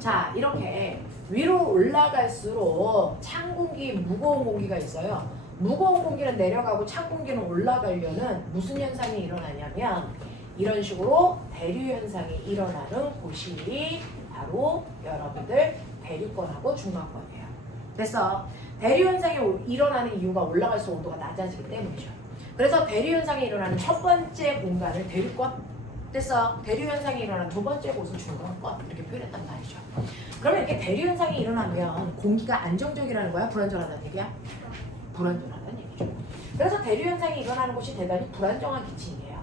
자, 이렇게 위로 올라갈수록 찬 공기, 무거운 공기가 있어요. 무거운 공기는 내려가고 찬 공기는 올라가려는 무슨 현상이 일어나냐면 이런 식으로 대류 현상이 일어나는 곳이 바로 여러분들 대류권하고 중간권이에요. 됐어? 대류 현상이 일어나는 이유가 올라갈수록 온도가 낮아지기 때문이죠. 그래서 대류 현상이 일어나는 첫 번째 공간을 대류권, 됐어? 대류 현상이 일어나는 두 번째 곳은 중간권 이렇게 표현했단 말이죠. 그러면 이렇게 대류 현상이 일어나면 공기가 안정적이라는 거야? 불안정하다는 얘기야? 불안정하다는 얘기죠. 그래서 대류 현상이 일어나는 곳이 대단히 불안정한 기층이에요.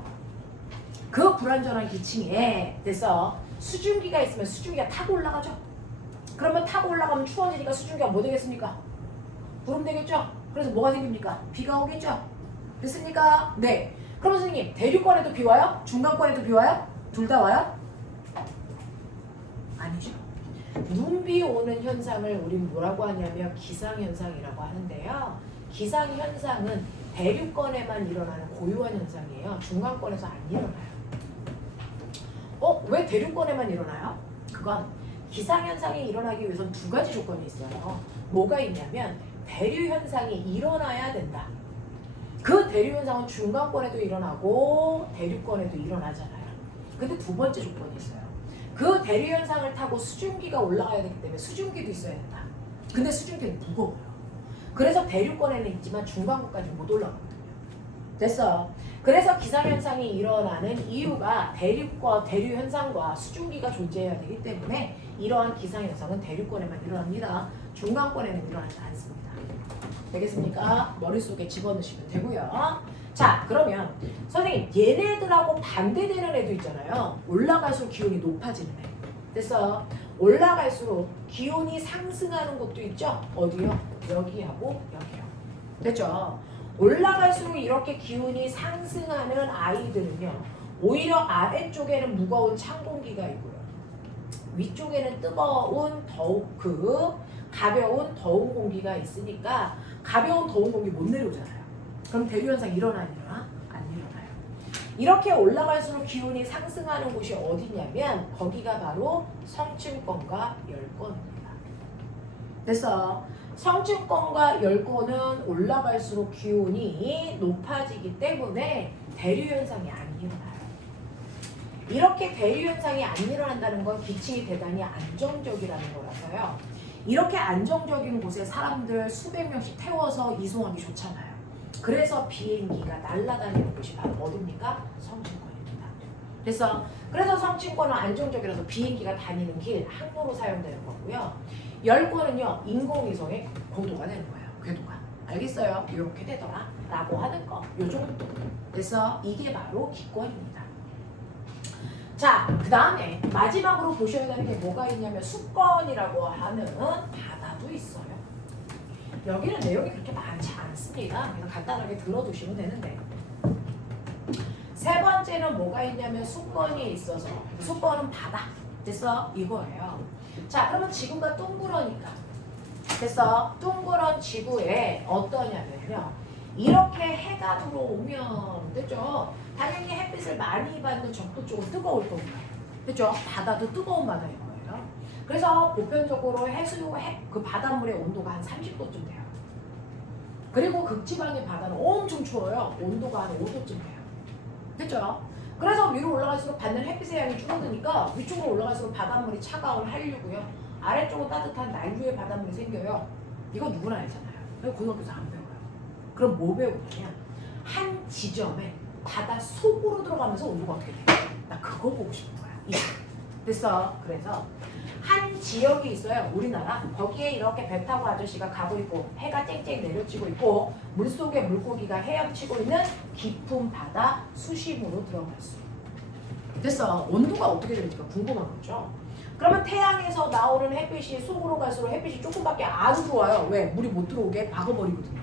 그 불안정한 기층에 됐어? 수증기가 있으면 수증기가 타고 올라가죠. 그러면 타고 올라가면 추워지니까 수증기가 뭐 되겠습니까? 구름 되겠죠? 그래서 뭐가 생깁니까? 비가 오겠죠? 됐습니까? 네. 그럼 선생님, 대류권에도 비 와요? 중간권에도 비 와요? 둘 다 와요? 아니죠. 눈비 오는 현상을 우린 뭐라고 하냐면 기상현상이라고 하는데요. 기상현상은 대류권에만 일어나는 고유한 현상이에요. 중간권에서 안 일어나요. 왜 대류권에만 일어나요? 그건 기상현상이 일어나기 위해서는 두 가지 조건이 있어요. 뭐가 있냐면 대류현상이 일어나야 된다. 그 대류현상은 중간권에도 일어나고 대류권에도 일어나잖아요. 근데 두 번째 조건이 있어요. 그 대류현상을 타고 수증기가 올라가야 되기 때문에 수증기도 있어야 된다. 근데 수증기는 무거워요. 그래서 대류권에는 있지만 중간권까지 못 올라가거든요. 됐어. 그래서 기상현상이 일어나는 이유가 대류현상과 수증기가 존재해야 되기 때문에 이러한 기상현상은 대류권에만 일어납니다. 중간권에는 일어나지 않습니다. 되겠습니까? 머릿속에 집어넣으시면 되고요. 자, 그러면 선생님 얘네들하고 반대되는 애도 있잖아요. 올라갈수록 기온이 높아지는 애. 됐어? 올라갈수록 기온이 상승하는 것도 있죠? 어디요? 여기하고 여기요. 됐죠? 올라갈수록 이렇게 기온이 상승하는 아이들은요. 오히려 아래쪽에는 무거운 찬 공기가 있고요. 위쪽에는 뜨거운 가벼운 더운 공기가 있으니까 가벼운 더운 공기 못 내려오잖아요. 그럼 대류현상 일어나? 안 일어나요. 이렇게 올라갈수록 기온이 상승하는 곳이 어디냐면 거기가 바로 성층권과 열권입니다. 됐어? 성층권과 열권은 올라갈수록 기온이 높아지기 때문에 대류현상이 안 일어나요. 이렇게 대류현상이 안 일어난다는 건 기층이 대단히 안정적이라는 거라서요. 이렇게 안정적인 곳에 사람들 수백 명씩 태워서 이송하기 좋잖아요. 그래서 비행기가 날아다니는 곳이 바로 어디입니까? 성층권입니다. 그래서 성층권은 안정적이라서 비행기가 다니는 길, 항로로 사용되는 거고요. 열권은요, 인공위성의 고도가 되는 거예요. 궤도가. 알겠어요? 이렇게 되더라 라고 하는 거. 요 정도. 그래서 이게 바로 기권입니다. 자, 그 다음에 마지막으로 보셔야 되는 게 뭐가 있냐면 수권이라고 하는 바다도 있어요. 여기는 내용이 그렇게 많지 않습니다. 그냥 간단하게 들어두시면 되는데. 세 번째는 뭐가 있냐면 수권이 있어서 수권은 바다. 됐어? 이거예요. 자, 그러면 지구가 둥그러니까 됐어? 둥그런 지구에 어떠냐면요. 이렇게 해가 들어오면 됐죠? 당연히 햇빛을 많이 받는 적도 쪽은 뜨거울 겁니다. 그렇죠? 바다도 뜨거운 바다일 거예요. 그래서 보편적으로 그 바닷물의 온도가 한 30도쯤 돼요. 그리고 극지방의 바다는 엄청 추워요. 온도가 한 5도쯤 돼요. 그렇죠? 그래서 위로 올라갈수록 받는 햇빛의 양이 줄어드니까 위쪽으로 올라갈수록 바닷물이 차가운 한류고요. 아래쪽은 따뜻한 난류의 바닷물이 생겨요. 이거 누구나 알잖아요. 고등학교에서 안 배워요. 그럼 뭐 배우냐면 한 지점에 바다 속으로 들어가면서 온도가 어떻게 돼요? 나 그거 보고 싶은 거야. 됐어? 그래서 한 지역이 있어요. 우리나라. 거기에 이렇게 배 타고 아저씨가 가고 있고 해가 쨍쨍 내려지고 있고 물속에 물고기가 헤엄치고 있는 깊은 바다 수심으로 들어갈 수 있어요. 됐어? 온도가 어떻게 되는지가 궁금한 거죠. 그러면 태양에서 나오는 햇빛이 속으로 갈수록 햇빛이 조금밖에 안 들어와요. 왜? 물이 못 들어오게 박아버리거든요.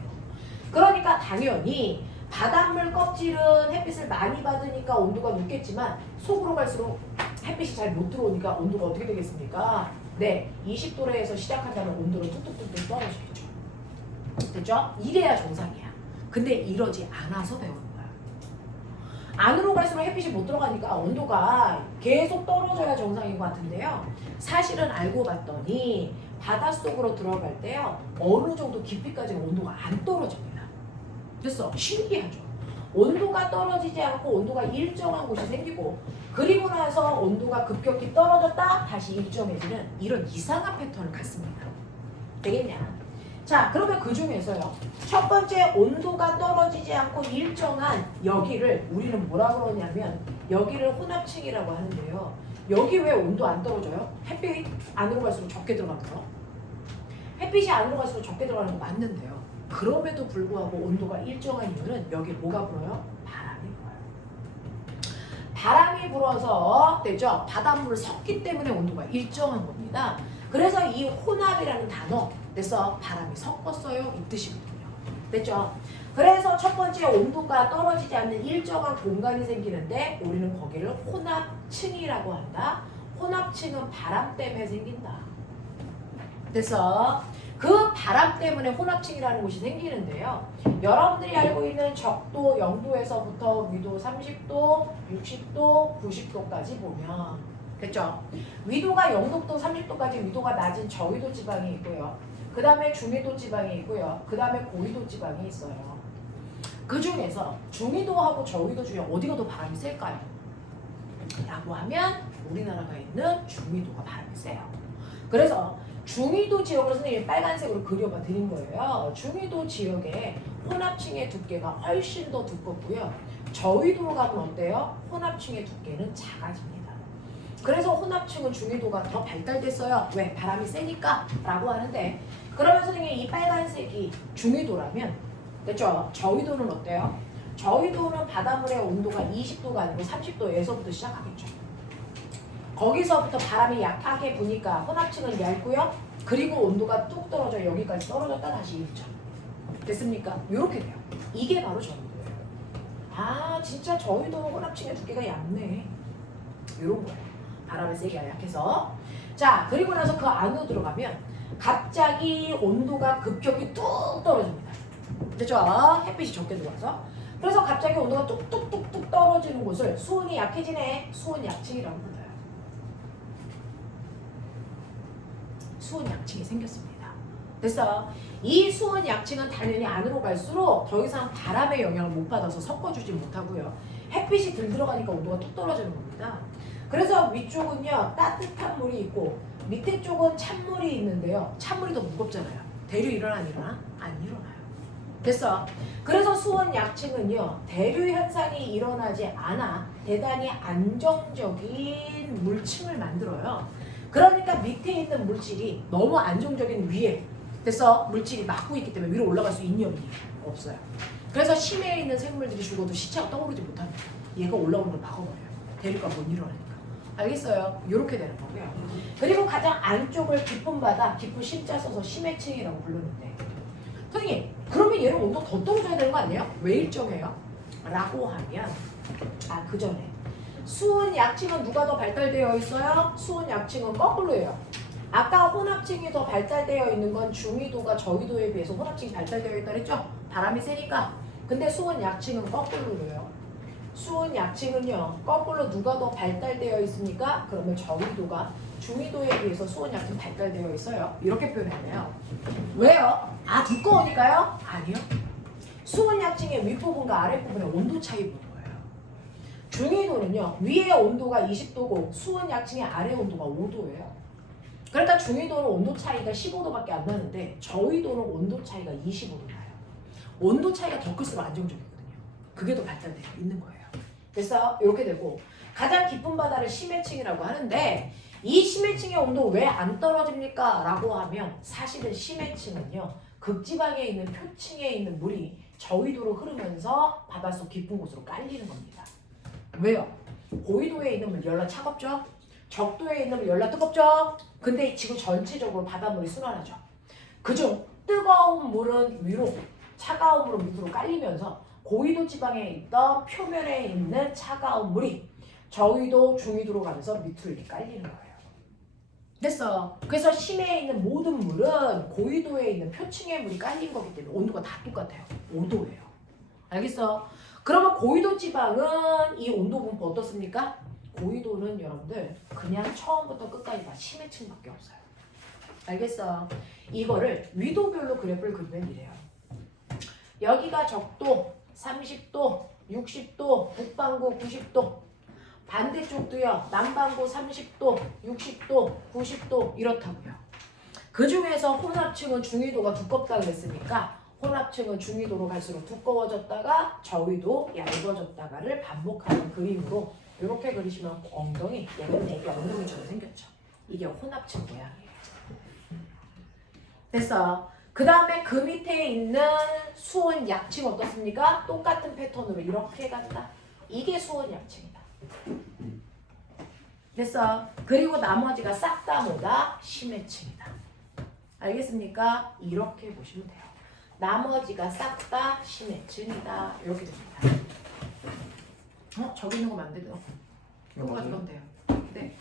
그러니까 당연히 바닷물 껍질은 햇빛을 많이 받으니까 온도가 높겠지만 속으로 갈수록 햇빛이 잘 못 들어오니까 온도가 어떻게 되겠습니까? 네, 20도에서 시작한다면 온도는 뚝뚝뚝뚝 떨어지겠죠. 됐죠? 이래야 정상이야. 근데 이러지 않아서 배우는 거야. 안으로 갈수록 햇빛이 못 들어가니까 온도가 계속 떨어져야 정상인 것 같은데요. 사실은 알고 봤더니 바닷속으로 들어갈 때요. 어느 정도 깊이까지 온도가 안 떨어집니다. 됐어. 신기하죠. 온도가 떨어지지 않고 온도가 일정한 곳이 생기고 그리고 나서 온도가 급격히 떨어졌다 다시 일정해지는 이런 이상한 패턴을 갖습니다. 되겠냐? 자, 그러면 그 중에서요. 첫 번째 온도가 떨어지지 않고 일정한 여기를 우리는 뭐라 그러냐면 여기를 혼합층이라고 하는데요. 여기 왜 온도 안 떨어져요? 햇빛 안으로 갈수록 적게 들어가면서. 햇빛이 안으로 갈수록 적게 들어가는 거 맞는데요. 그럼에도 불구하고 온도가 일정한 이유는 여기 뭐가 불어요? 바람이 불어요. 바람이 불어서 됐죠? 바닷물을 섞기 때문에 온도가 일정한 겁니다. 그래서 이 혼합이라는 단어 그래서 바람이 섞었어요 이 뜻이거든요. 됐죠? 그래서 첫 번째 온도가 떨어지지 않는 일정한 공간이 생기는데 우리는 거기를 혼합층이라고 한다. 혼합층은 바람 때문에 생긴다. 그래서 그 바람 때문에 혼합층이라는 곳이 생기는데요. 여러분들이 알고 있는 적도 0도에서부터 위도 30도, 60도, 90도까지 보면 됐죠? 위도가 0도부터 30도까지 위도가 낮은 저위도 지방이 있고요. 그 다음에 중위도 지방이 있고요. 그 다음에 고위도 지방이 있어요. 그 중에서 중위도하고 저위도 중에 어디가 더 바람이 셀까요? 라고 하면 우리나라가 있는 중위도가 바람이 세요. 그래서 중위도 지역을 선생님이 빨간색으로 그려봐 드린 거예요. 중위도 지역의 혼합층의 두께가 훨씬 더 두껍고요. 저위도로 가면 어때요? 혼합층의 두께는 작아집니다. 그래서 혼합층은 중위도가 더 발달됐어요. 왜? 바람이 세니까 라고 하는데 그러면 선생님 이 빨간색이 중위도라면 됐죠? 저위도는 어때요? 저위도는 바닷물의 온도가 20도가 아니고 30도에서부터 시작하겠죠. 거기서부터 바람이 약하게 부니까 혼합층은 얇고요. 그리고 온도가 뚝 떨어져 여기까지 떨어졌다 다시 일죠. 됐습니까? 이렇게 돼요. 이게 바로 저위도예요. 아 진짜 저위도는 혼합층의 두께가 얇네. 이런 거예요. 바람을 세게 약해서. 자 그리고 나서 그 안으로 들어가면 갑자기 온도가 급격히 뚝 떨어집니다. 됐죠? 햇빛이 적게 들어와서. 그래서 갑자기 온도가 뚝뚝뚝뚝 떨어지는 곳을 수온이 약해지네. 수온 약층이라고 불러요. 수온 약층이 생겼습니다. 됐어? 이 수온 약층은 당연히 안으로 갈수록 더 이상 바람의 영향을 못 받아서 섞어주지 못하고요. 햇빛이 들 들어가니까 온도가 뚝 떨어지는 겁니다. 그래서 위쪽은요 따뜻한 물이 있고 밑에 쪽은 찬물이 있는데요. 찬물이 더 무겁잖아요. 대류 일어나? 안 일어나요. 됐어? 그래서 수온 약층은요 대류 현상이 일어나지 않아 대단히 안정적인 물층을 만들어요. 그러니까 밑에 있는 물질이 너무 안정적인 위에 됐어? 물질이 막고 있기 때문에 위로 올라갈 수 있냐 없어요. 그래서 심해에 있는 생물들이 죽어도 시체가 떠오르지 못합니다. 얘가 올라오는 걸 막아버려요. 대류가 못 일어나니까. 알겠어요? 이렇게 되는 거고요. 그리고 가장 안쪽을 깊은 바다, 깊은 심자 써서 심해층이라고 부르는데 선생님 그러면 얘는 온도 더 떨어져야 되는 거 아니에요? 왜 일정해요? 라고 하면 그 전에 수온 약층은 누가 더 발달되어 있어요? 수온 약층은 거꾸로예요. 아까 혼합층이 더 발달되어 있는 건 중위도가 저위도에 비해서 혼합층이 발달되어 있다 그랬죠? 바람이 세니까. 근데 수온 약층은 거꾸로예요. 수온 약층은요 거꾸로 누가 더 발달되어 있습니까? 그러면 저위도가 중위도에 비해서 수온 약층 발달되어 있어요. 이렇게 표현하네요. 왜요? 두꺼우니까요? 아니요. 수온 약층의 윗부분과 아랫부분의 온도 차이 보는 거예요. 중위도는요 위의 온도가 20도고 수온 약층의 아래 온도가 5도예요. 그러니까 중위도는 온도 차이가 15도밖에 안 나는데 저위도는 온도 차이가 25도 나요. 온도 차이가 더 클수록 안정적이거든요. 그게 더 발달되어 있는 거예요. 그래서 이렇게 되고 가장 깊은 바다를 심해층이라고 하는데 이 심해층의 온도 왜 안 떨어집니까? 라고 하면 사실은 심해층은요 극지방에 있는 표층에 있는 물이 저위도로 흐르면서 바닷속 깊은 곳으로 깔리는 겁니다. 왜요? 고위도에 있는 물 열라 차갑죠? 적도에 있는 물 열라 뜨겁죠? 근데 지구 전체적으로 바닷물이 순환하죠. 그중 뜨거운 물은 위로 차가운 물은 밑으로 깔리면서 고위도 지방에 있던 표면에 있는 차가운 물이 저위도, 중위도로 가면서 밑으로 이렇게 깔리는 거예요. 됐어. 그래서 심해에 있는 모든 물은 고위도에 있는 표층의 물이 깔린 거기 때문에 온도가 다 똑같아요. 5도예요. 알겠어? 그러면 고위도 지방은 이 온도 분포 어떻습니까? 고위도는 여러분들 그냥 처음부터 끝까지 다 심해층밖에 없어요. 알겠어? 이거를 위도별로 그래프를 그리면 이래요. 여기가 적도 30도, 60도, 북반구 90도. 반대쪽도요. 남반구 30도, 60도, 90도 이렇다고요. 그 중에서 혼합층은 중위도가 두껍다 그랬으니까 혼합층은 중위도로 갈수록 두꺼워졌다가 저위도 얇아졌다가를 반복하는 그림으로 이렇게 그리시면 엉덩이, 얘는 애기 엉덩이처럼 생겼죠. 이게 혼합층 모양이에요. 됐어. 그 다음에 그 밑에 있는 수온 약층 어떻습니까? 똑같은 패턴으로 이렇게 간다. 이게 수온 약층이다. 됐어. 그리고 나머지가 싹 다 뭐다? 심해층이다. 알겠습니까? 이렇게 보시면 돼요. 나머지가 싹 다 심해층이다. 이렇게 됩니다. 저기 있는 거 만들어. 이거 가져가면 돼요. 네.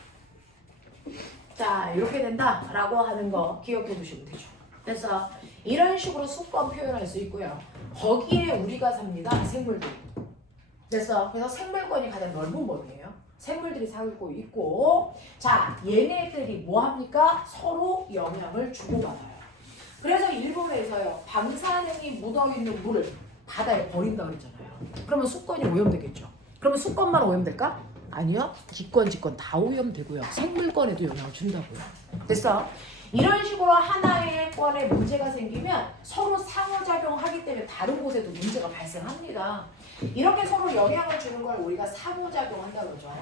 자, 이렇게 된다라고 하는 거 기억해 두시면 되죠. 그래서 이런 식으로 수권 표현할 수 있고요. 거기에 우리가 삽니다. 생물들. 그래서 생물권이 가장 넓은 범위예요. 생물들이 살고 있고, 자, 얘네들이 뭐 합니까? 서로 영향을 주고받아요. 그래서 일본에서요, 방사능이 묻어있는 물을 바다에 버린다 그랬잖아요. 그러면 수권이 오염되겠죠. 그러면 수권만 오염될까? 아니요. 기권, 직권 다 오염되고요. 생물권에도 영향을 준다고요. 됐어? 이런 식으로 하나의 권에 문제가 생기면 서로 상호작용하기 때문에 다른 곳에도 문제가 발생합니다. 이렇게 서로 영향을 주는 걸 우리가 상호작용한다고 그러죠.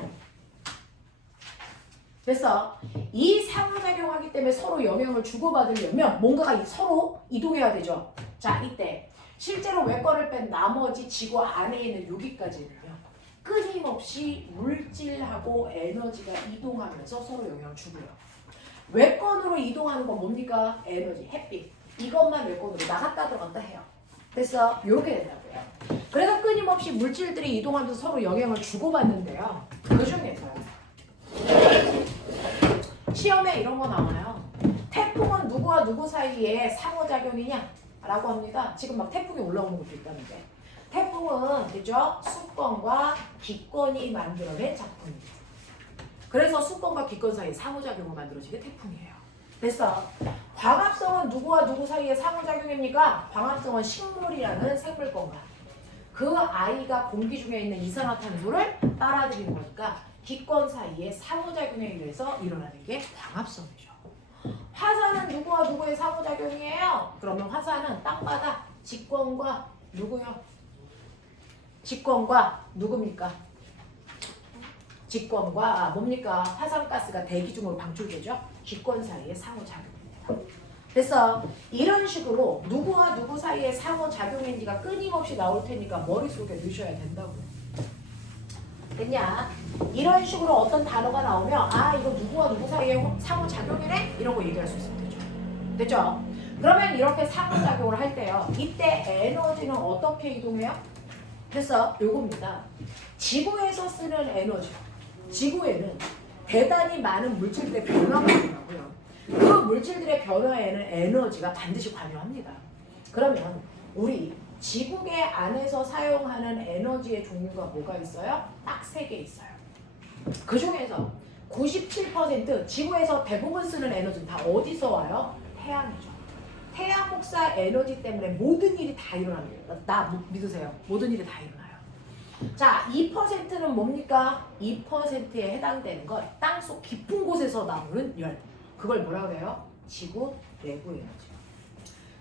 그래서 이 상호작용하기 때문에 서로 영향을 주고받으려면 뭔가가 서로 이동해야 되죠. 자, 이때 실제로 외권을 뺀 나머지 지구 안에 있는 여기까지는요. 끊임없이 물질하고 에너지가 이동하면서 서로 영향을 주고요. 외권으로 이동하는 건 뭡니까? 에너지, 햇빛. 이것만 외권으로 나갔다 들어갔다 해요. 그래서 이렇게 된다고요. 그래서 끊임없이 물질들이 이동하면서 서로 영향을 주고받는데요. 그 중에서요. 시험에 이런 거 나와요. 태풍은 누구와 누구 사이에 상호작용이냐? 라고 합니다. 지금 막 태풍이 올라오는 것도 있다는데. 태풍은 그죠? 수권과 기권이 만들어낸 작품입니다. 그래서 수권과 기권 사이에 상호작용을 만들어지게 태풍이에요. 그래서 광합성은 누구와 누구 사이에 상호작용입니까? 광합성은 식물이라는 생물권과 그 아이가 공기 중에 있는 이산화탄소를 빨아들이는 거니까 기권 사이에 상호작용에 의해서 일어나는 게 광합성이죠. 화산은 누구와 누구의 상호작용이에요? 그러면 화산은 땅바닥 직권과 누구요? 직권과 누굽니까? 직권과 뭡니까? 화산가스가 대기 중으로 방출되죠. 기권 사이의 상호작용입니다. 그래서 이런 식으로 누구와 누구 사이의 상호작용인지가 끊임없이 나올 테니까 머릿속에 넣으셔야 된다고요. 됐냐? 이런 식으로 어떤 단어가 나오면 아 이거 누구와 누구 사이의 상호작용이네? 이런 거 얘기할 수 있으면 되죠. 됐죠? 그러면 이렇게 상호작용을 할 때요. 이때 에너지는 어떻게 이동해요? 그래서 요겁니다. 지구에서 쓰는 에너지. 지구에는 대단히 많은 물질들의 변화가 일어나고요. 그 물질들의 변화에는 에너지가 반드시 관여합니다. 그러면 우리 지구계 안에서 사용하는 에너지의 종류가 뭐가 있어요? 딱 3개 있어요. 그 중에서 97% 지구에서 대부분 쓰는 에너지는 다 어디서 와요? 태양이죠. 태양 복사 에너지 때문에 모든 일이 다 일어납니다. 나 믿으세요. 모든 일이 다 일어나요. 자, 2%는 뭡니까? 2%에 해당되는 건 땅속 깊은 곳에서 나오는 열. 그걸 뭐라고 그래요? 지구 내부 에너지.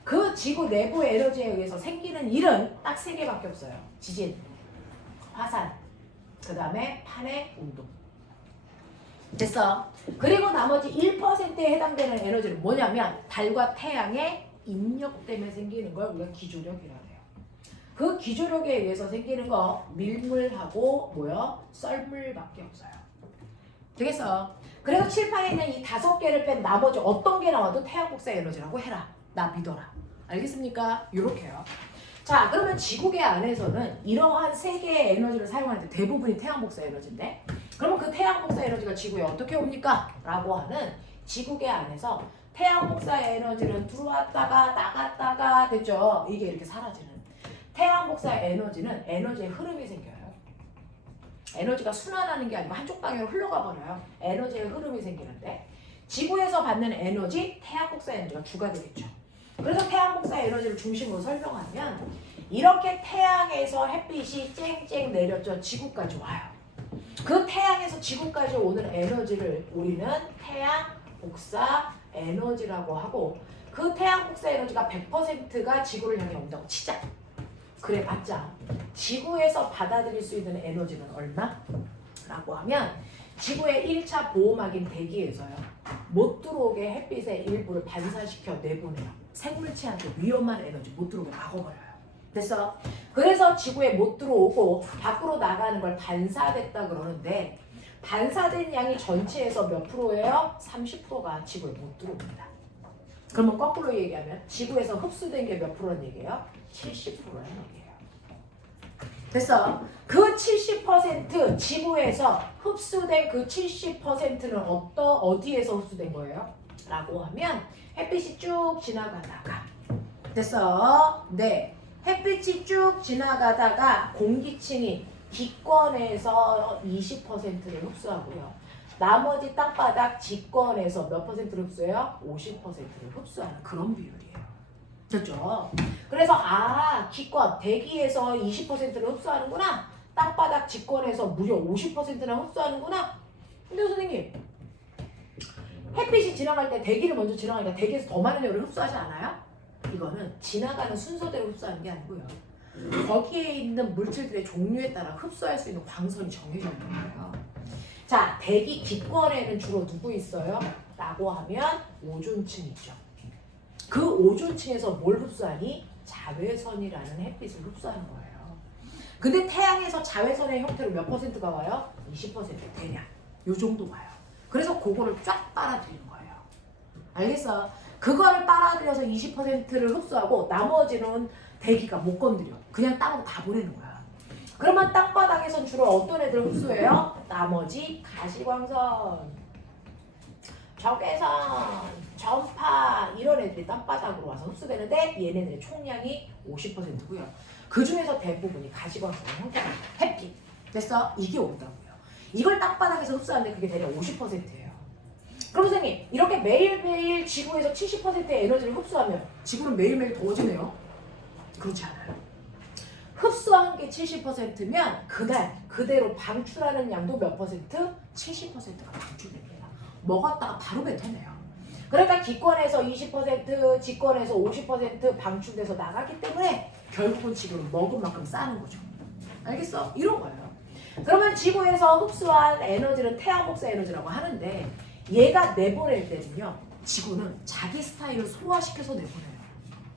그 지구 내부 에너지에 의해서 생기는 일은 딱 3개밖에 없어요. 지진, 화산, 그 다음에 판의 운동. 됐어. 그리고 나머지 1%에 해당되는 에너지는 뭐냐면 달과 태양의 인력 때문에 생기는 걸 우리가 기조력이라고 해요. 그 기조력에 의해서 생기는 거 밀물하고 뭐요? 썰물밖에 없어요. 되겠어? 그래서 칠판에 있는 이 5개를 뺀 나머지 어떤 게 나와도 태양 복사 에너지라고 해라. 나 믿어라. 알겠습니까? 요렇게요. 자, 그러면 지구계 안에서는 이러한 3개의 에너지를 사용하는데 대부분이 태양 복사 에너지인데 그러면 그 태양 복사 에너지가 지구에 어떻게 옵니까? 라고 하는 지구계 안에서 태양 복사 에너지는 들어왔다가 나갔다가 됐죠? 이게 이렇게 사라지는 태양 복사 에너지는 에너지의 흐름이 생겨요. 에너지가 순환하는 게 아니고 한쪽 방향으로 흘러가 버려요. 에너지의 흐름이 생기는데 지구에서 받는 에너지, 태양 복사 에너지가 주가 되겠죠. 그래서 태양 복사 에너지를 중심으로 설명하면 이렇게 태양에서 햇빛이 쨍쨍 내렸죠. 지구까지 와요. 그 태양에서 지구까지 오는 에너지를 우리는 태양 복사 에너지라고 하고 그 태양 복사 에너지가 100%가 지구를 향해 온다고 치자. 그래 맞자. 지구에서 받아들일 수 있는 에너지는 얼마? 라고 하면 지구의 1차 보호막인 대기에서요. 못 들어오게 햇빛의 일부를 반사시켜 내보내요. 생물체한테 위험한 에너지 못 들어오게 막아버려요. 됐어? 그래서 지구에 못 들어오고 밖으로 나가는 걸 반사됐다 그러는데 반사된 양이 전체에서 몇 프로예요? 30%가 지구에 못 들어옵니다. 그러면 거꾸로 얘기하면 지구에서 흡수된 게 몇 프로란 얘기예요? 70%라는 얘기예요. 됐어? 그 70% 지구에서 흡수된 그 70%는 어디에서 흡수된 거예요? 라고 하면 햇빛이 쭉 지나가다가 됐어? 네. 햇빛이 쭉 지나가다가 공기층이 기권에서 20%를 흡수하고요. 나머지 땅바닥 직권에서 몇 퍼센트를 흡수해요? 50%를 흡수하는 그런 비율이에요. 됐죠? 그래서 기권, 대기에서 20%를 흡수하는구나. 땅바닥 직권에서 무려 50%나 흡수하는구나. 근데 선생님, 햇빛이 지나갈 때 대기를 먼저 지나가니까 대기에서 더 많은 열을 흡수하지 않아요? 이거는 지나가는 순서대로 흡수하는 게 아니고요. 거기에 있는 물질들의 종류에 따라 흡수할 수 있는 광선이 정해져 있는 거예요. 자, 대기 기권에는 주로 누구 있어요? 라고 하면 오존층 있죠. 그 오존층에서 뭘 흡수하니? 자외선이라는 햇빛을 흡수하는 거예요. 근데 태양에서 자외선의 형태로 몇 퍼센트가 와요? 20% 대략. 요 정도 와요. 그래서 그거를 쫙 빨아들이는 거예요. 알겠어? 그거를 빨아들여서 20%를 흡수하고 나머지는 대기가 못 건드려. 그냥 땅으로 다 보내는 거야. 그러면 땅바닥에선 주로 어떤 애들 흡수해요? 나머지 가시광선, 적외선, 전파 이런 애들이 땅바닥으로 와서 흡수되는데 얘네들의 총량이 50%고요. 그 중에서 대부분이 가시광선의 형태가 햇빛. 됐어? 이게 온다고요. 이걸 땅바닥에서 흡수하는데 그게 대략 50%예요. 그럼 선생님 이렇게 매일매일 지구에서 70%의 에너지를 흡수하면 지구는 매일매일 더워지네요? 그렇지 않아요. 흡수한 게 70%면 그날 그대로 방출하는 양도 몇 퍼센트? 70%가 방출됩니다. 먹었다가 바로 뱉어내요. 그러니까 기권에서 20%, 직권에서 50% 방출돼서 나가기 때문에 결국은 지구는 먹은 만큼 싸는 거죠. 알겠어? 이런 거예요. 그러면 지구에서 흡수한 에너지는 태양 복사 에너지라고 하는데 얘가 내보낼 때는요. 지구는 자기 스타일을 소화시켜서 내보내요.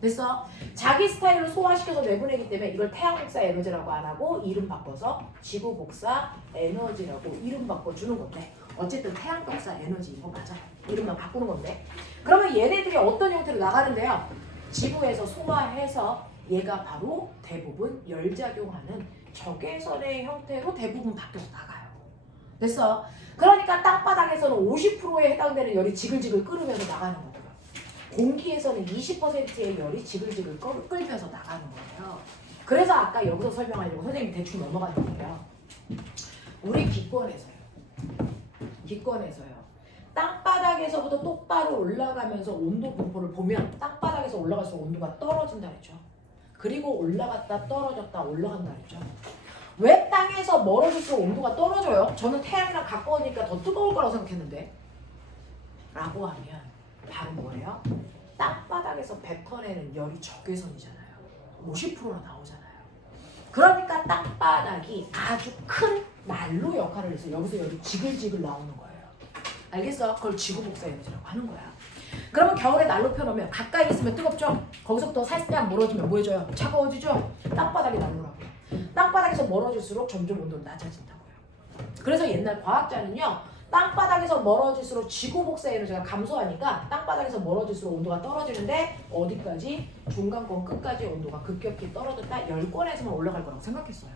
됐어? 자기 스타일을 소화시켜서 내보내기 때문에 이걸 태양 복사 에너지라고 안 하고 이름 바꿔서 지구 복사 에너지라고 이름 바꿔주는 건데 어쨌든 태양 복사 에너지인 거 맞아요. 이름만 바꾸는 건데 그러면 얘네들이 어떤 형태로 나가는데요? 지구에서 소화해서 얘가 바로 대부분 열작용하는 적외선의 형태로 대부분 바뀌어서 나가요. 됐어? 그러니까 땅바닥에서는 50%에 해당되는 열이 지글지글 끓으면서 나가는 거고요. 공기에서는 20%의 열이 지글지글 끓면서 나가는 거예요. 그래서 아까 여기서 설명하려고 선생님이 대충 넘어갔는데요. 우리 기권에서요. 땅바닥에서부터 똑바로 올라가면서 온도 분포를 보면 땅바닥에서 올라갈수록 온도가 떨어진다 그랬죠. 그리고 올라갔다 떨어졌다 올라간다 그랬죠. 왜 땅에서 멀어질수록 온도가 떨어져요? 저는 태양이랑 가까우니까 더 뜨거울 거라고 생각했는데 라고 하면 바로 뭐예요? 땅바닥에서 뱉어내는 열이 적외선이잖아요. 50%나 나오잖아요. 그러니까 땅바닥이 아주 큰 난로 역할을 해서 여기서 열이 지글지글 나오는 거예요. 알겠어? 그걸 지구복사 에너지라고 하는 거야. 그러면 겨울에 난로 펴놓으면 가까이 있으면 뜨겁죠? 거기서부터 살짝 멀어지면 뭐 해줘요? 차가워지죠? 땅바닥이 난로라고요. 땅바닥에서 멀어질수록 점점 온도는 낮아진다고요. 그래서 옛날 과학자는요. 땅바닥에서 멀어질수록 지구복사 에너지가 감소하니까 땅바닥에서 멀어질수록 온도가 떨어지는데 어디까지? 중간권 끝까지 온도가 급격히 떨어졌다 10권에서만 올라갈 거라고 생각했어요.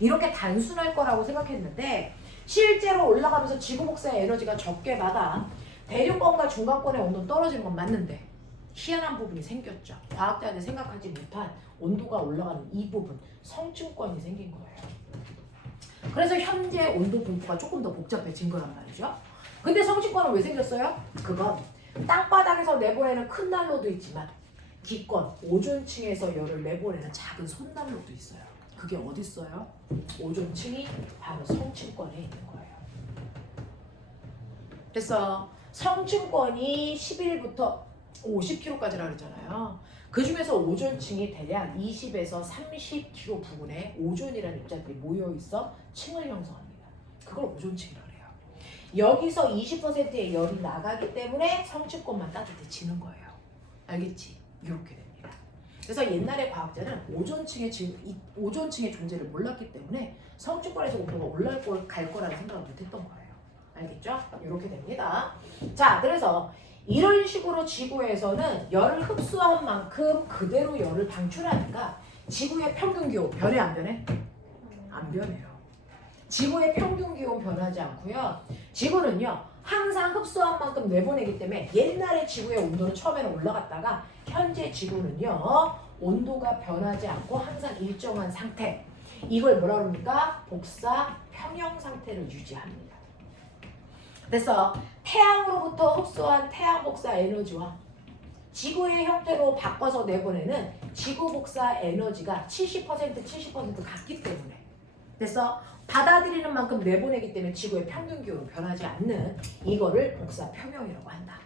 이렇게 단순할 거라고 생각했는데 실제로 올라가면서 지구복사 에너지가 적게 받아 대륙권과 중간권의 온도는 떨어지는 건 맞는데 희한한 부분이 생겼죠. 과학자들이 생각하지 못한 온도가 올라가는 이 부분, 성층권이 생긴 거예요. 그래서 현재 온도 분포가 조금 더 복잡해진 거란 말이죠. 근데 성층권은 왜 생겼어요? 그건 땅바닥에서 내보내는 큰 난로도 있지만 기권, 오존층에서 열을 내보내는 작은 손난로도 있어요. 그게 어디 있어요? 오존층이 바로 성층권에 있는 거예요. 그래서 성층권이 11부터 50km까지라고 그랬잖아요. 그 중에서 오존층이 대략 20에서 30km 부근에 오존이라는 입자들이 모여 있어 층을 형성합니다. 그걸 오존층이라고 해요. 여기서 20%의 열이 나가기 때문에 성층권만 따뜻해지는 거예요. 알겠지? 이렇게 됩니다. 그래서 옛날에 과학자는 오존층의 존재를 몰랐기 때문에 성층권에서 온도가 올라갈 갈 거라는 생각을 못했던 거예요. 알겠죠? 이렇게 됩니다. 자, 그래서 이런 식으로 지구에서는 열을 흡수한 만큼 그대로 열을 방출하니까 지구의 평균 기온 변해 안 변해? 안 변해요. 지구의 평균 기온 변하지 않고요. 지구는요 항상 흡수한 만큼 내보내기 때문에 옛날에 지구의 온도는 처음에는 올라갔다가 현재 지구는요 온도가 변하지 않고 항상 일정한 상태. 이걸 뭐라 그럽니까? 복사 평형 상태를 유지합니다. 그래서 태양으로부터 흡수한 태양 복사 에너지와 지구의 형태로 바꿔서 내보내는 지구 복사 에너지가 70% 같기 때문에 그래서 받아들이는 만큼 내보내기 때문에 지구의 평균 기온은 변하지 않는 이거를 복사 평형이라고 한다.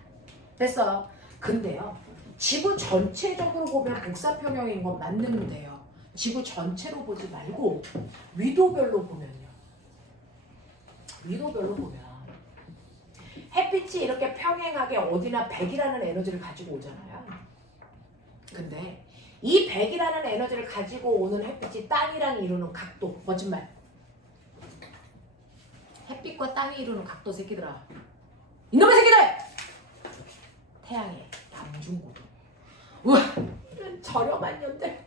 그래서 근데요 지구 전체적으로 보면 복사 평형인 건 맞는데요 지구 전체로 보지 말고 위도별로 보면요 위도별로 보면 햇빛이 이렇게 평행하게 어디나 100이라는 에너지를 가지고 오잖아요. 근데 이 100이라는 에너지를 가지고 오는 햇빛이 땅이랑 이루는 각도, 거짓말. 햇빛과 땅이 이루는 각도 새끼들아. 이놈의 새끼들! 태양의 남중고도. 우와, 이런 저렴한 년들.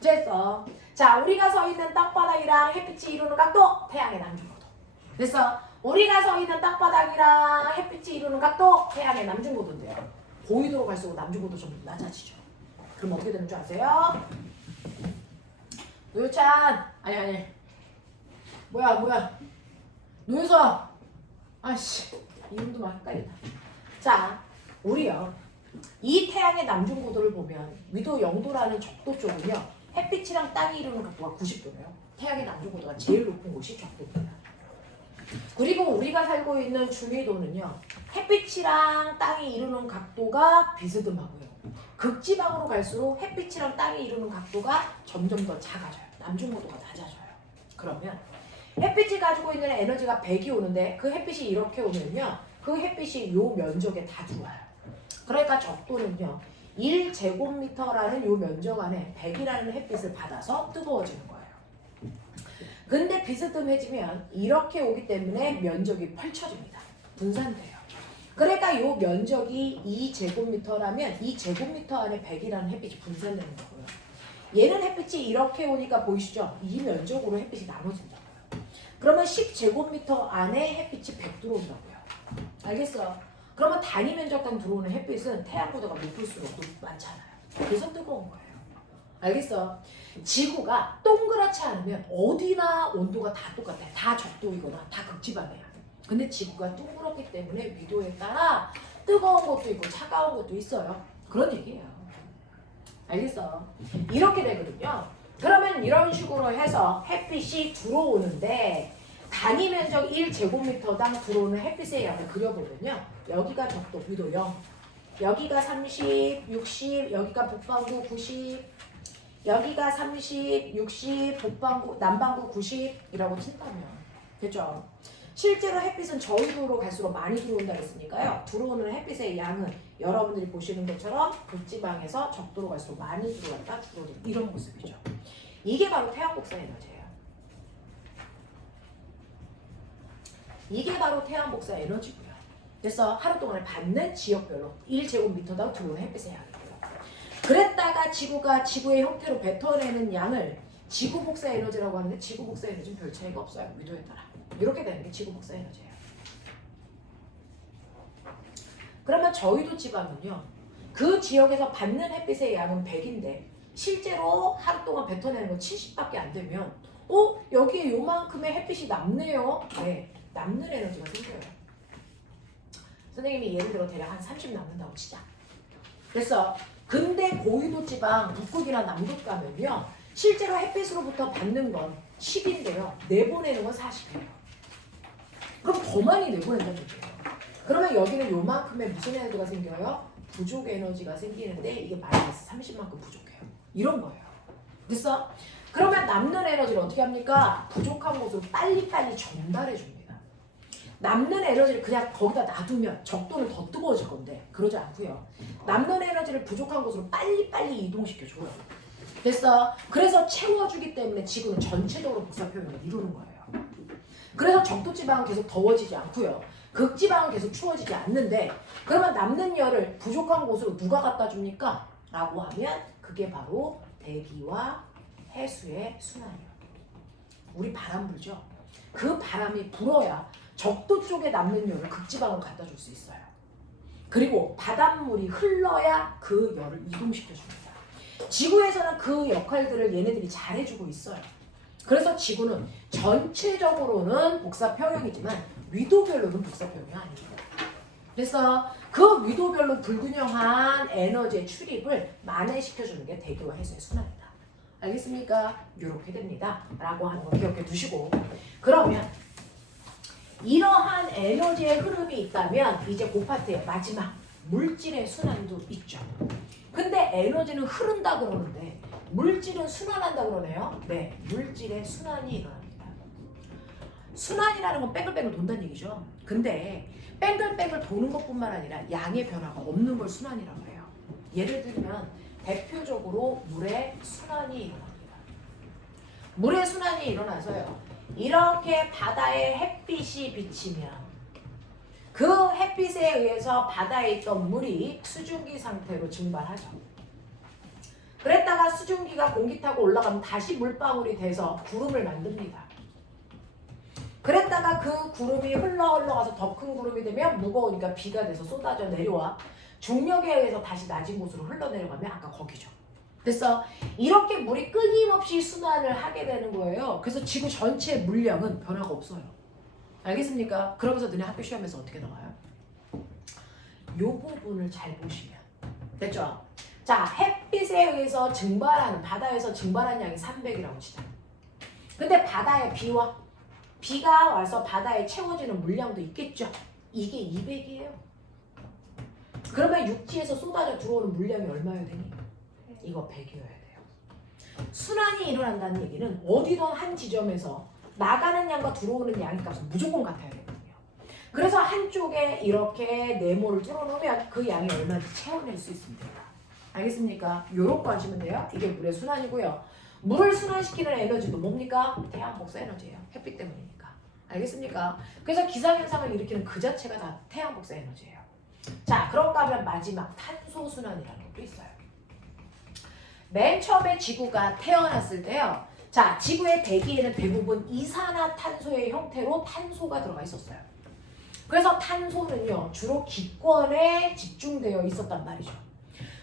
됐어. 자, 우리가 서 있는 땅바닥이랑 햇빛이 이루는 각도, 태양의 남중고도. 됐어. 우리가 서 있는 땅바닥이랑 햇빛이 이루는 각도 태양의 남중고도인데요. 고위도로 갈수록 남중고도 좀 낮아지죠. 그럼 어떻게 되는 줄 아세요? 노유찬 아니 뭐야 노유서 아씨 이름도 막 헷갈린다. 자 우리요 이 태양의 남중고도를 보면 위도 0도라는 적도 쪽은요 햇빛이랑 땅이 이루는 각도가 90도네요. 태양의 남중고도가 제일 높은 곳이 적도입니다. 그리고 우리가 살고 있는 중위도는요 햇빛이랑 땅이 이루는 각도가 비스듬하고요 극지방으로 갈수록 햇빛이랑 땅이 이루는 각도가 점점 더 작아져요. 남중고도가 낮아져요. 그러면 햇빛이 가지고 있는 에너지가 100이 오는데 그 햇빛이 이렇게 오면요 그 햇빛이 요 면적에 다 들어와요. 그러니까 적도는요 1제곱미터라는 요 면적 안에 100이라는 햇빛을 받아서 뜨거워지는 거예요. 근데 비스듬해지면 이렇게 오기 때문에 면적이 펼쳐집니다. 분산돼요. 그러니까 이 면적이 2제곱미터라면 2제곱미터 안에 100이라는 햇빛이 분산되는 거고요. 얘는 햇빛이 이렇게 오니까 보이시죠? 이 면적으로 햇빛이 나눠진다고요. 그러면 10제곱미터 안에 햇빛이 100 들어온다고요. 알겠어요? 그러면 단위 면적당 들어오는 햇빛은 태양보다가 높을수록 많잖아요. 그래서 뜨거운 거예요. 알겠어? 지구가 동그랗지 않으면 어디나 온도가 다 똑같아. 다 적도이거나 다 극지방이야. 근데 지구가 둥그렇기 때문에 위도에 따라 뜨거운 것도 있고 차가운 것도 있어요. 그런 얘기예요. 알겠어? 이렇게 되거든요. 그러면 이런 식으로 해서 햇빛이 들어오는데 단위 면적 1제곱미터당 들어오는 햇빛의 양을 그려보면요. 여기가 적도 위도 0, 여기가 30, 60, 여기가 북반구 90, 여기가 30, 60, 북반구, 남반구 90이라고 친다면 됐죠? 실제로 햇빛은 저위도로 갈수록 많이 들어온다 했으니까요. 들어오는 햇빛의 양은 여러분들이 보시는 것처럼 극지방에서 적도로 갈수록 많이 들어왔다 줄어들고 이런 모습이죠. 이게 바로 태양 복사 에너지예요. 이게 바로 태양 복사 에너지고요. 그래서 하루 동안에 받는 지역별로 1제곱미터당 들어오는 햇빛의 양이고요. 그랬다가 지구가 지구의 형태로 뱉어내는 양을 지구 복사 에너지라고 하는데 지구 복사 에너지는 별 차이가 없어요. 위도에 따라. 이렇게 되는 게 지구 복사 에너지예요. 그러면 저위도 지방은요. 그 지역에서 받는 햇빛의 양은 100인데 실제로 하루 동안 뱉어내는 건 70밖에 안 되면 여기에 요만큼의 햇빛이 남네요. 네, 남는 에너지가 생겨요. 선생님이 예를 들어 대략 한 30 남는다고 치자. 그래서 근데 고위도 지방 북극이나 남극 가면요 실제로 햇빛으로부터 받는 건 10인데요 내보내는 건 40이에요. 그럼 더 많이 내보낸다는 얘기예요. 그러면 여기는 요만큼의 무슨 에너지가 생겨요? 부족 에너지가 생기는데 이게 마이너스 30만큼 부족해요. 이런 거예요. 됐어? 그러면 남는 에너지를 어떻게 합니까? 부족한 곳으로 빨리빨리 전달해 줍니다. 남는 에너지를 그냥 거기다 놔두면 적도는 더 뜨거워질 건데 그러지 않고요. 남는 에너지를 부족한 곳으로 빨리빨리 이동시켜줘요. 됐어? 그래서 채워주기 때문에 지구는 전체적으로 복사표현을 이루는 거예요. 그래서 적도지방은 계속 더워지지 않고요. 극지방은 계속 추워지지 않는데 그러면 남는 열을 부족한 곳으로 누가 갖다 줍니까? 라고 하면 그게 바로 대기와 해수의 순환이에요. 우리 바람 불죠? 그 바람이 불어야 적도 쪽에 남는 열을 극지방으로 갖다 줄 수 있어요. 그리고 바닷물이 흘러야 그 열을 이동시켜 줍니다. 지구에서는 그 역할들을 얘네들이 잘 해주고 있어요. 그래서 지구는 전체적으로는 복사표형이지만 위도별로는 복사표형이 아닙니다. 그래서 그 위도별로 불균형한 에너지의 출입을 만회시켜주는 게 대기와 해수의 순환이다. 알겠습니까? 이렇게 됩니다. 라고 하는 거 기억해 두시고 그러면 이러한 에너지의 흐름이 있다면 이제 그 파트의 마지막 물질의 순환도 있죠. 근데 에너지는 흐른다 그러는데 물질은 순환한다 그러네요. 네, 물질의 순환이 일어납니다. 순환이라는 건 뺑글뺑글 돈다는 얘기죠. 근데 뺑글뺑글 도는 것뿐만 아니라 양의 변화가 없는 걸 순환이라고 해요. 예를 들면 대표적으로 물의 순환이 일어납니다. 물의 순환이 일어나서요. 이렇게 바다에 햇빛이 비치면 그 햇빛에 의해서 바다에 있던 물이 수증기 상태로 증발하죠. 그랬다가 수증기가 공기 타고 올라가면 다시 물방울이 돼서 구름을 만듭니다. 그랬다가 그 구름이 흘러가서 더 큰 구름이 되면 무거우니까 비가 돼서 쏟아져 내려와 중력에 의해서 다시 낮은 곳으로 흘러내려가면 아까 거기죠. 그래서 이렇게 물이 끊임없이 순환을 하게 되는 거예요. 그래서 지구 전체의 물량은 변화가 없어요. 알겠습니까? 그러면서 너네 학교 시험에서 어떻게 나와요? 요 부분을 잘 보시면 됐죠? 자, 햇빛에 의해서 증발하는 바다에서 증발한 양이 300이라고 치자. 근데 바다에 비가 와서 바다에 채워지는 물량도 있겠죠? 이게 200이에요. 그러면 육지에서 쏟아져 들어오는 물량이 얼마여야 되니? 이거 100이어야 돼요. 순환이 일어난다는 얘기는 어디든 한 지점에서 나가는 양과 들어오는 양의 값은 무조건 같아야 되거든요. 그래서 한쪽에 이렇게 네모를 뚫어놓으면 그 양이 얼마인지 채워낼 수 있습니다. 알겠습니까? 요렇게 하시면 돼요. 이게 물의 순환이고요. 물을 순환시키는 에너지도 뭡니까? 태양 복사 에너지예요. 햇빛 때문이니까. 알겠습니까? 그래서 기상현상을 일으키는 그 자체가 다 태양 복사 에너지예요. 자, 그런가 하면 마지막 탄소 순환이라는 것도 있어요. 맨 처음에 지구가 태어났을 때요. 자, 지구의 대기에는 대부분 이산화탄소의 형태로 탄소가 들어가 있었어요. 그래서 탄소는요, 주로 기권에 집중되어 있었단 말이죠.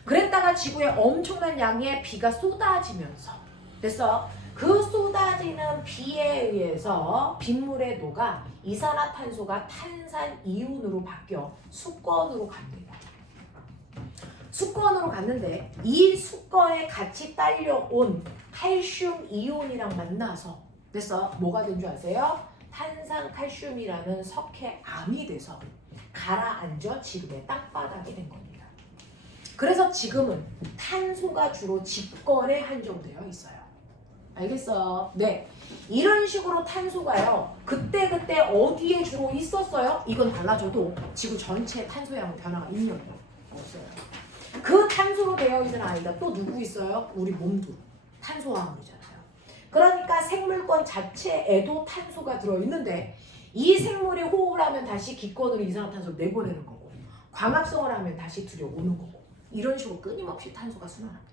그랬다가 지구에 엄청난 양의 비가 쏟아지면서 그래서 그 쏟아지는 비에 의해서 빗물에 녹아 이산화탄소가 탄산이온으로 바뀌어 수권으로 갑니다. 수권으로 갔는데 이 수권에 같이 딸려온 칼슘 이온이랑 만나서 그래서 뭐가 된 줄 아세요? 탄산칼슘이라는 석회암이 돼서 가라앉아 지금의 땅바닥이 된 겁니다. 그래서 지금은 탄소가 주로 집권에 한정되어 있어요. 알겠어요? 네. 이런 식으로 탄소가요. 그때 어디에 주로 있었어요? 이건 달라져도 지구 전체 탄소양은 변화가 있냐고요? 없어요. 그 탄소로 되어 있는 아이가 또 누구 있어요? 우리 몸도 탄소화합이잖아요. 그러니까 생물권 자체에도 탄소가 들어있는데 이 생물이 호흡을 하면 다시 기권으로 이산화탄소를 내보내는 거고 광합성을 하면 다시 들여오는 거고 이런 식으로 끊임없이 탄소가 순환합니다.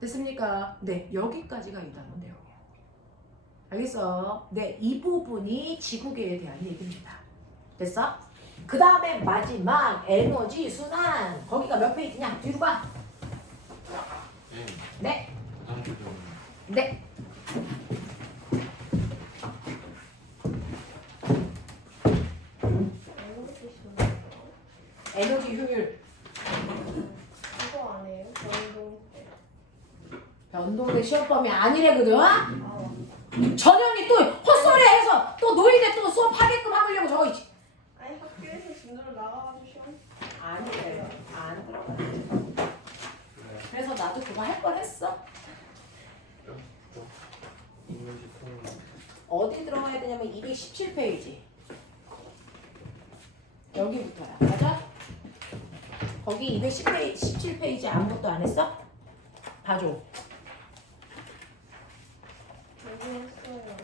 됐습니까? 네, 여기까지가 이 단원 내용이에요. 알겠어? 네, 이 부분이 지구계에 대한 얘기입니다. 됐어? 그 다음에 마지막 에너지 순환. 거기가 몇 페이지냐? 뒤로 가. 네. 네. 에너지 효율. 그거 안 해요? 변동 때. 변동대 시험 범위 아니래거든. 아, 전현이 또 헛소리해서 또 노인네 또 수업하게끔 하려고 저거 있지. 아니 학교에서 진도로 나가가지고 시험. 아니래요. 안 들어가. 그래서 나도 그거 할 걸 했어. 어디 들어가야 되냐면 217페이지. 여기부터야. 맞아? 거기 217페이지 아무것도 안 했어? 봐줘. 여기 했어요.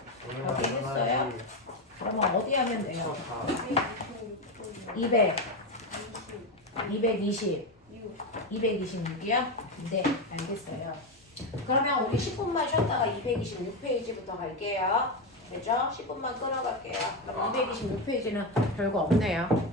여기 했어요? 그러면 어디 하면 돼요? 200, 220, 226이요? 네, 알겠어요. 그러면 우리 10분만 쉬었다가 226페이지부터 갈게요. 되죠? 10분만 끊어갈게요. 그럼 226페이지는 별거 없네요.